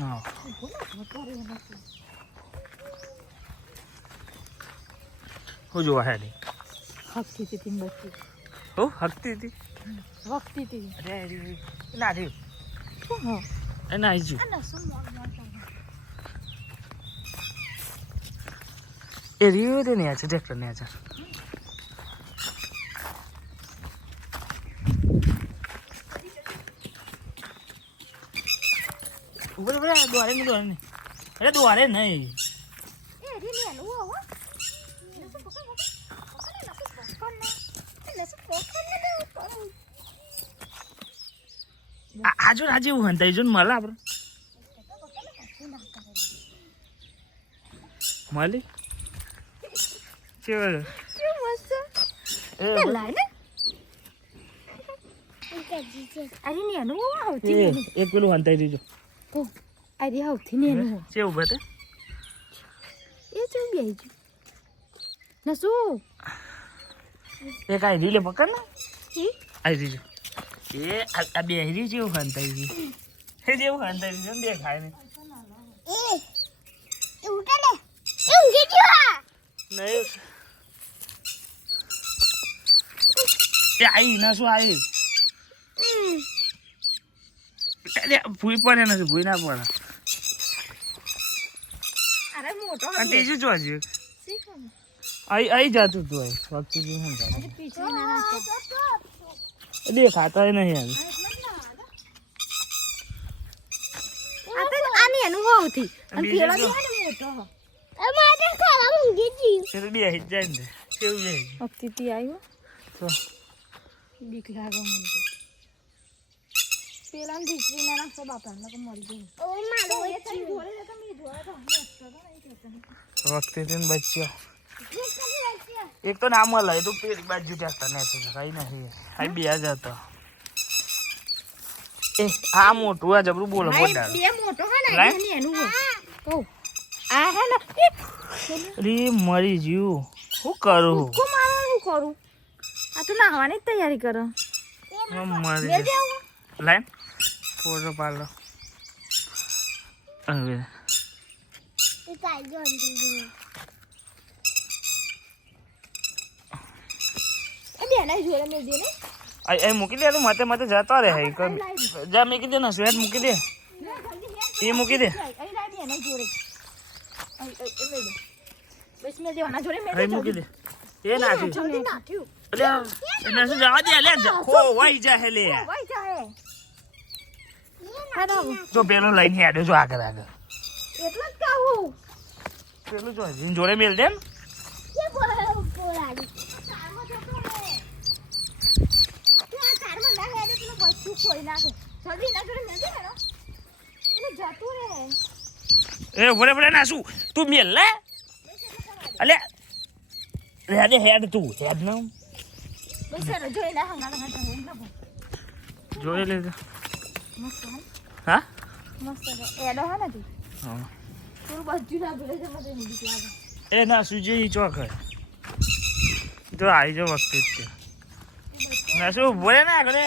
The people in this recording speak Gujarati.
હા હું જોવા હે નહીં હકતી હતી બચ્ચી હો હકતી હતી વખતી હતી અરે ના રહ્યું શું હો એના આવી ગયું એ રહ્યું તે નહીં છે ટ્રેક્ટર ને છે ઉપર ઉપર દ્વારે નહીં અરે દ્વારે નહીં આજુ આજે એવું હંતાઈ જો ને મળે આપણે મળી ચેવડ એક પેલું હંતાઈ દીજો અરે આવતી ને એનું કેવું બતે એ શું બેહી ના શું એક આઈ રીલે પકડ ને ઈ આઈ રીજો એ આ બે હરી જેવું હંતાઈ દી એ જેવું હંતાઈ દીજો ને દેખાય ને એ ઉઠા લે એ ઊંઘી ગયો નહીં એ આઈ ના શું આઈ ભૂઈ પડે નથી ભૂઈ ના પડે અરે મોટો અને તે શું જોજે શીખો આઈ જાતું તું આઈ વખતે જો હું જાતું પીછે ના નાખો દેખાતા નહીં યાર આ તો આની અનુભવ થી અને પેલો બી ને મોટો અમારે ખરાબ ઊંઘી ગઈ તે બે હિટ જાય ને કેવું જાય અતિથી આવ્યો તો બીક લાગે મને તો પેલા દીકરી ના નાખો બાપાને કે મરી ગઈ ઓ મારો એ તઈ ધોરે તો મી ધોરે તો વખતે તેન બચ્યો એક તો નામ મળે તો પેલી બાજુ ટ્રેક્ટર ને છે કઈ નથી આ બે જ હતો એ આ મોટું આ જબરું બોલો બોડાળ બે મોટો હે ને એનું કહો આ હે ને રે મરી જ્યું શું કરું કો મારવાનું કરું આ તો નાહવાની તૈયારી કરો મરી લે જાવ લાઈન ફોટો પાડો હવે એ તાઈ જો અંધી એ બે ના જોડે મે દે ને આ મૂકી દે તું મતે મતે જતો રહે જા મૂકી દે ને સ્વેટ મૂકી દે એ મૂકી દે અહીં લાઈ બે ના જોડે એ મે દે બસ મે દેવાના જોડે મે અહીં મૂકી દે એ નાખ્યું જલ્દી નાખ્યું એટલે એને શું જવા દે લે ખો વાઈ જા હે લે વાઈ જા હે જો પેલો લઈને હેડ્યો જો આગળ આગળ એટલે જ કહું પેલું જો જીન જોડે મેલ દે ને કે બોલાડી કારમાં જતો રે તું આ કારમાં ના હેડે પેલો બચ્ચું ખોઈ નાખે જલ્દી ના જોડે મેલ દે ને એટલે જતું રે એ ભરે ના શું તું મેલ લે અલે હેડ હેડ તું હેડ ના બસ સર જોઈ લે હંગા હંગા જોઈ લે મસ્ત હે હા મસ્ત એડો હે ને તું હા તું બચ્ચું ના ભૂલે છે મને બીક લાગે એ ના સુજી ચોક હે તો આવી જો વખતે ના શું બોલે ના કરે